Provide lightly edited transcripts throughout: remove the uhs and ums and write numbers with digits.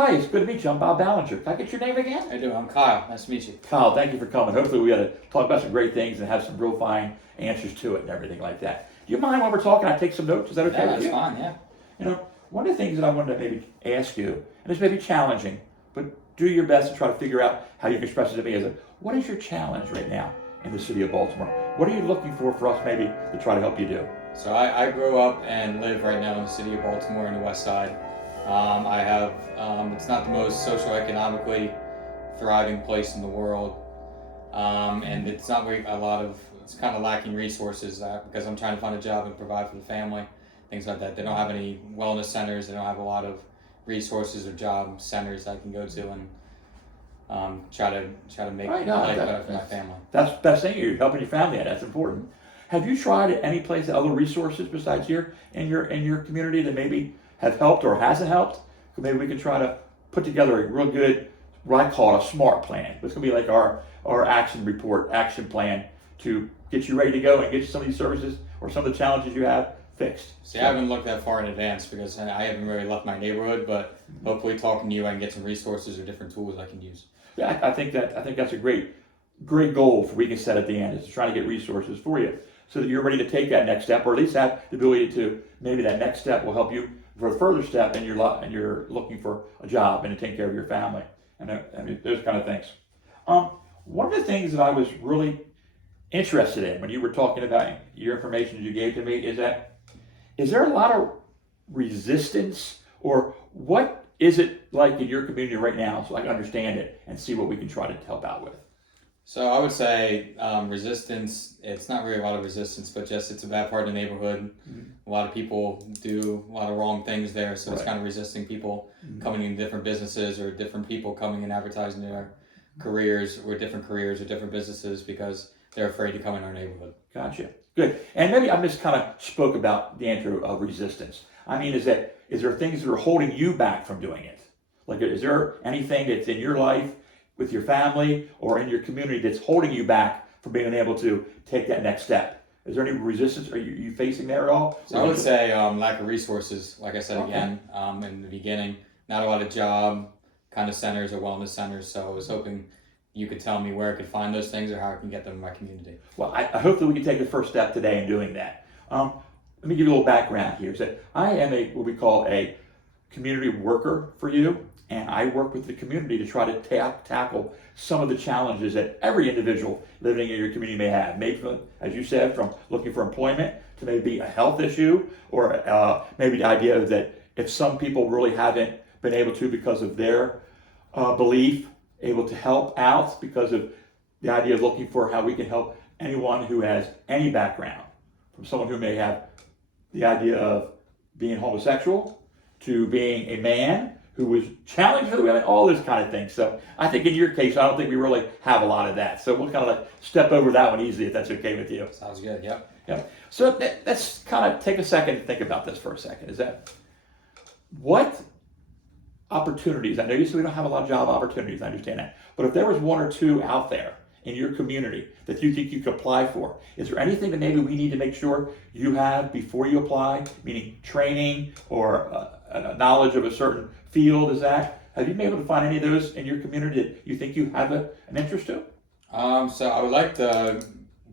Hi, it's good to meet you. I'm Bob Ballinger. Can I get your name again? How you doing? I'm Kyle. Nice to meet you. Kyle, thank you for coming. Hopefully we got to talk about some great things and have some real fine answers to it and everything like that. Do you mind while we're talking, I take some notes? Is that okay Yeah, with that's you? fine. Yeah. You know, one of the things that I wanted to maybe ask you, and it's maybe challenging, but do your best to try to figure out how you can express it to me as what is your challenge right now in the city of Baltimore? What are you looking for us maybe to try to help you do? So I grew up and live right now in the city of Baltimore in the West Side. I have it's not the most socioeconomically thriving place in the world, and it's not very a lot of it's kind of lacking resources because I'm trying to find a job and provide for the family, things like that. They don't have any wellness centers. They don't have a lot of resources or job centers I can go to and try to make Right, life no, better for my family. that's the best thing. You're helping your family, and that's important. Have you tried at any place other resources besides here in your community that maybe have helped or hasn't helped? Maybe we can try to put together a real good, what I call a SMART plan. It's going to be like our action report, action plan to get you ready to go and get some of these services or some of the challenges you have fixed. See, I haven't looked that far in advance because I haven't really left my neighborhood, but hopefully talking to you, I can get some resources or different tools I can use. Yeah, I think that's a great goal for we can set at the end is to try to get resources for you so that you're ready to take that next step or at least have the ability to maybe that next step will help you for a further step in your life and you're looking for a job and to take care of your family and those kind of things. One of the things that I was really interested in when you were talking about your information you gave to me is there a lot of resistance or what is it like in your community right now so I can understand it and see what we can try to help out with? So I would say resistance, it's not really a lot of resistance, but just it's a bad part of the neighborhood. Mhm. A lot of people do a lot of wrong things there, so it's Right. kind of resisting people Mhm. coming in different businesses or different people coming and advertising their careers or different businesses because they're afraid to come in our neighborhood. Gotcha. Good. And maybe I just kind of spoke about the answer of resistance. I mean, is there things that are holding you back from doing it? Like, is there anything that's in your life, with your family, or in your community that's holding you back from being able to take that next step? Is there any resistance? Are you facing there at all? So I would say lack of resources, like I said Okay. again in the beginning, not a lot of job kind of centers or wellness centers. So I was hoping you could tell me where I could find those things or how I can get them in my community. Well, I hope that we can take the first step today in doing that. Let me give you a little background here. So I am what we call a community worker for you, and I work with the community to try to tackle some of the challenges that every individual living in your community may have. Maybe, as you said, from looking for employment to maybe a health issue, or maybe the idea that if some people really haven't been able to because of their belief, able to help out because of the idea of looking for how we can help anyone who has any background, from someone who may have the idea of being homosexual to being a man who was challenged for the women, all those kind of things. So I think in your case, I don't think we really have a lot of that. So we'll kind of like step over that one easily if that's okay with you. Sounds good. Yep. Yeah. So let's kind of take a second to think about this for a second. Is that what opportunities? I know you said we don't have a lot of job opportunities. I understand that. But if there was one or two out there in your community that you think you could apply for, is there anything that maybe we need to make sure you have before you apply, meaning training or a knowledge of a certain field? Have you been able to find any of those in your community that you think you have an interest to? So I would like to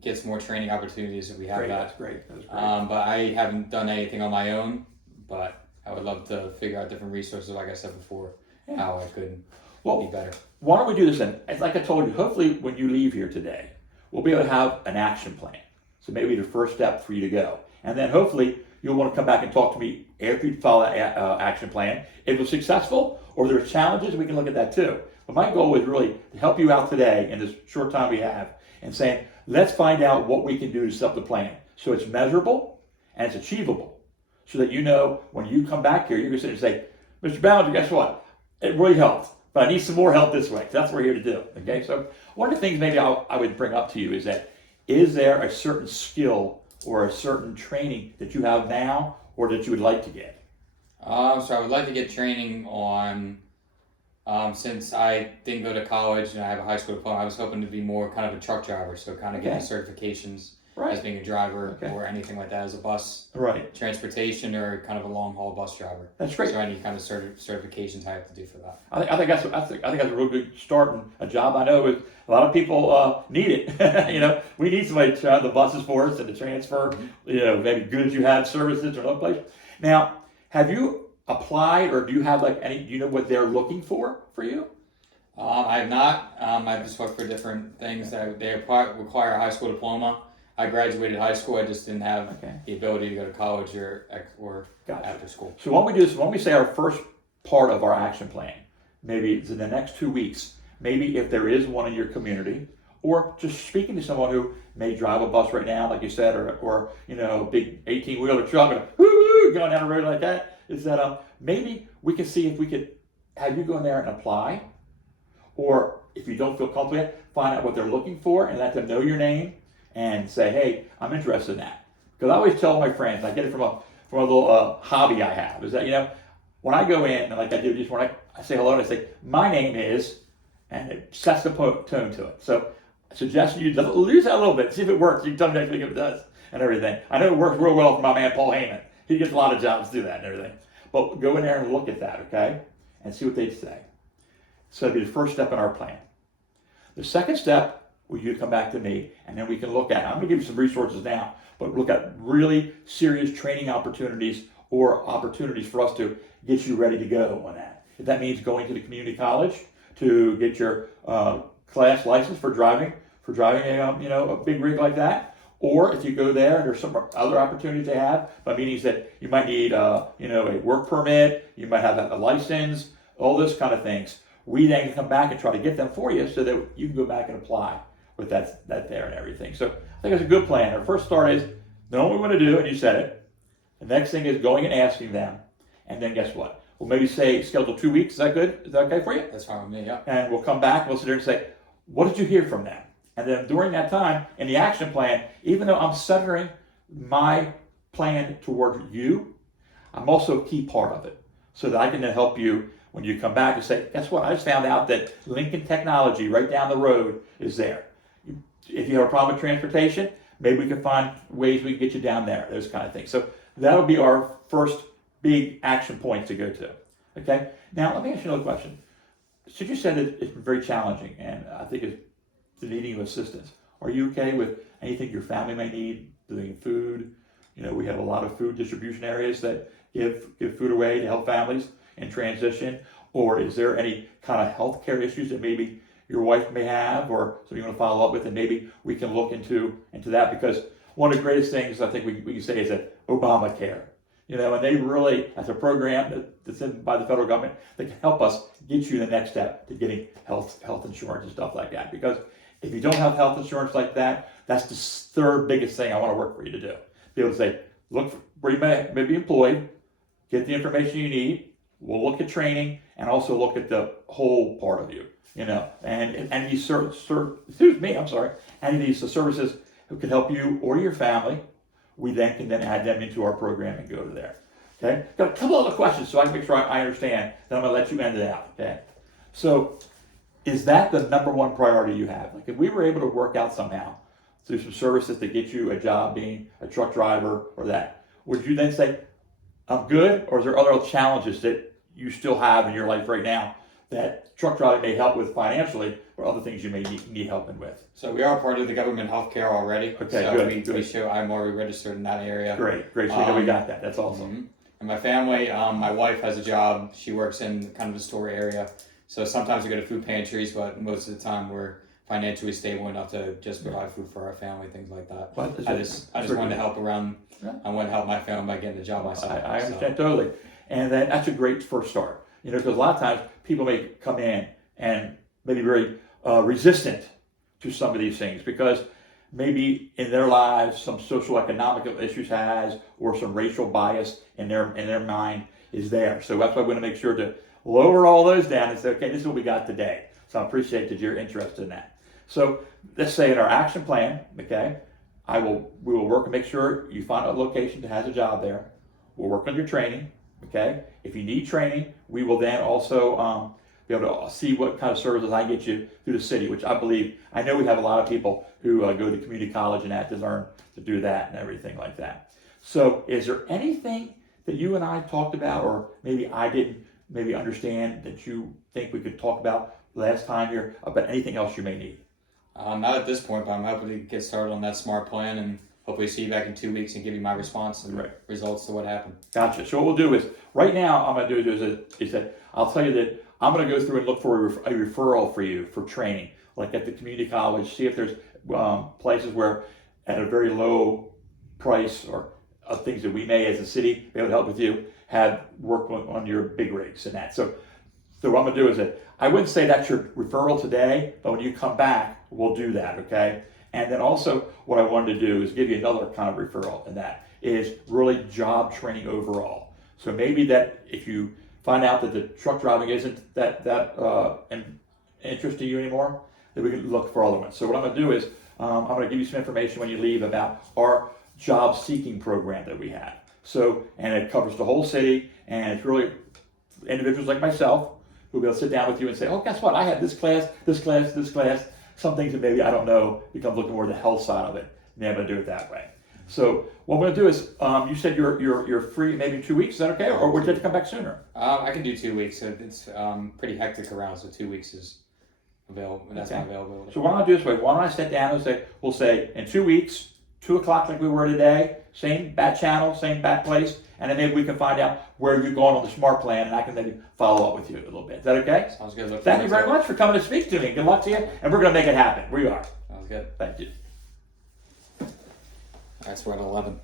get some more training opportunities if we have Great, that. that's great. That's great. But I haven't done anything on my own. But I would love to figure out different resources, like I said before, how I could be better. Why don't we do this then? Like I told you, hopefully when you leave here today, we'll be able to have an action plan. So maybe the first step for you to go. And then hopefully you'll want to come back and talk to me after you follow that action plan. If it was successful or there's challenges, we can look at that too. But my goal is really to help you out today in this short time we have and saying, let's find out what we can do to set up the plan so it's measurable and it's achievable so that you know when you come back here, you're going to sit and say, Mr. Ballinger, guess what? It really helped, but I need some more help this way. That's what we're here to do. Okay, so one of the things maybe I would bring up to you is there a certain skill or a certain training that you have now or that you would like to get? So I would like to get training on, since I didn't go to college and I have a high school diploma, I was hoping to be more kind of a truck driver, so kind of getting Okay. certifications Right. as being a driver Okay. or anything like that as a bus Right. transportation or kind of a long haul bus driver. That's great. So any kind of certifications I have to do for that. I think that's a real good start and a job. I know is a lot of people need it. You know, we need somebody to drive the buses for us and to transfer, you know, maybe goods you have, services or other place. Now, have you applied or do you have like any? Do you know what they're looking for you? I have not. I've just worked for different things that they require a high school diploma. I graduated high school. I just didn't have Okay. the ability to go to college or Gotcha. after school. So what we do is when we say our first part of our action plan, maybe it's in the next 2 weeks, maybe if there is one in your community, or just speaking to someone who may drive a bus right now, like you said, or you know, a big 18-wheeler truck and woo going down the road like that, is that maybe we can see if we could have you go in there and apply, or if you don't feel comfortable yet, find out what they're looking for and let them know your name and say, hey, I'm interested in that. Because I always tell my friends, I get it from a little hobby I have, is that, you know, when I go in, and like I did just when I say hello and I say, my name is, and it sets the tone to it. So I suggest you use that a little bit, see if it works. You can tell me next week if it does and everything. I know it works real well for my man Paul Heyman. He gets a lot of jobs to do that and everything. But go in there and look at that, okay? And see what they say. So that'd be the first step in our plan. The second step, will you come back to me, and then we can look at, I'm gonna give you some resources now, but look at really serious training opportunities or opportunities for us to get you ready to go on that. If that means going to the community college to get your class license for driving a you know, a big rig like that, or if you go there and there's some other opportunities they have, by means that you might need you know, a work permit, you might have a license, all those kind of things. We then can come back and try to get them for you so that you can go back and apply with that there and everything. So I think it's a good plan. Our first start is know what we want to do, and you said it. The next thing is going and asking them, and then guess what? We'll maybe say schedule 2 weeks. Is that good? Is that okay for you? That's fine with me, yeah. And we'll come back, we'll sit there and say, what did you hear from them? And then during that time, in the action plan, even though I'm centering my plan toward you, I'm also a key part of it so that I can then help you when you come back and say, guess what? I just found out that Lincoln Technology right down the road is there. If you have a problem with transportation, maybe we can find ways we can get you down there, those kind of things. So that'll be our first big action point to go to. Okay? Now, let me ask you another question. So you said it's been very challenging, and I think it's needing assistance. Are you okay with anything your family may need, doing food? You know, we have a lot of food distribution areas that give food away to help families in transition. Or is there any kind of healthcare issues that maybe your wife may have, or something you want to follow up with, and maybe we can look into that? Because one of the greatest things I think we can say is that Obamacare. You know, and they really, as a program that's in by the federal government, they can help us get you the next step to getting health insurance and stuff like that. Because if you don't have health insurance like that, that's the third biggest thing I want to work for you to do. Be able to say, look for where you may be employed, get the information you need. We'll look at training and also look at the whole part of you. You know, and these any of these services who can help you or your family, we then can add them into our program and go to there. Okay, got a couple other questions so I can make sure I understand. Then I'm going to let you end it out. Okay, so is that the number one priority you have? Like, if we were able to work out somehow through some services to get you a job being a truck driver or that, would you then say, I'm good? Or is there other challenges that you still have in your life right now that truck driving may help with financially, or other things you may need help with? So we are part of the government healthcare already. Okay, so good. We show I'm already registered in that area. Great. So we know we got that. That's awesome. Mhm. And my family, my wife has a job. She works in kind of the store area. So sometimes we go to food pantries, but most of the time we're financially stable enough to just provide food for our family, things like that. I just wanted to help around. Yeah. I wanted to help my family by getting a job myself. I understand totally. And that's a great first start. You know, because a lot of times people may come in and maybe very resistant to some of these things because maybe in their lives some social economic issues has, or some racial bias in their mind is there. So that's why we want to make sure to lower all those down and say, okay, this is what we got today. So I appreciate that you're interested in that. So let's say in our action plan, okay, we will work and make sure you find a location that has a job there. We'll work on your training, okay? If you need training, we will then also be able to see what kind of services I can get you through the city, which I know we have a lot of people who go to community college and that to learn to do that and everything like that. So is there anything that you and I talked about, or maybe I didn't maybe understand, that you think we could talk about last time here, about anything else you may need? Not at this point, but I'm happy to get started on that SMART plan and hopefully see you back in 2 weeks and give you my response and results to what happened. Gotcha. So what we'll do is, right now, I'm going to do is that I'll tell you that I'm going to go through and look for a referral for you for training, like at the community college, see if there's places where at a very low price or things that we may as a city be able to help with you, have work on your big rigs and that. So what I'm going to do is that I wouldn't say that's your referral today, but when you come back, we'll do that, okay? And then also what I wanted to do is give you another kind of referral, and that is really job training overall. So maybe that if you find out that the truck driving isn't that interest to you anymore, then we can look for other ones. So what I'm going to do is I'm going to give you some information when you leave about our job seeking program that we have. So, and it covers the whole city, and it's really individuals like myself who'll be able to sit down with you and say, oh, guess what? I had this class, this class, this class. Some things that maybe I don't know, become looking more at the health side of it. And I'm going to do it that way. So what I'm going to do is, you said you're free maybe in 2 weeks. Is that okay? Or would you have to come back sooner? I can do 2 weeks. It's pretty hectic around, so 2 weeks is available. That's my availability. So what I'm going to do this way. Why don't I sit down and say, we'll say in 2 weeks, 2 o'clock like we were today, same bat channel, same bat place, and then maybe we can find out where you're going on the SMART plan, and I can maybe follow up with you a little bit. Is that okay? Sounds good. Thank you very much for coming to speak to me. Good luck to you, and we're going to make it happen. We are. Sounds good. Thank you. All right, so we're at 11.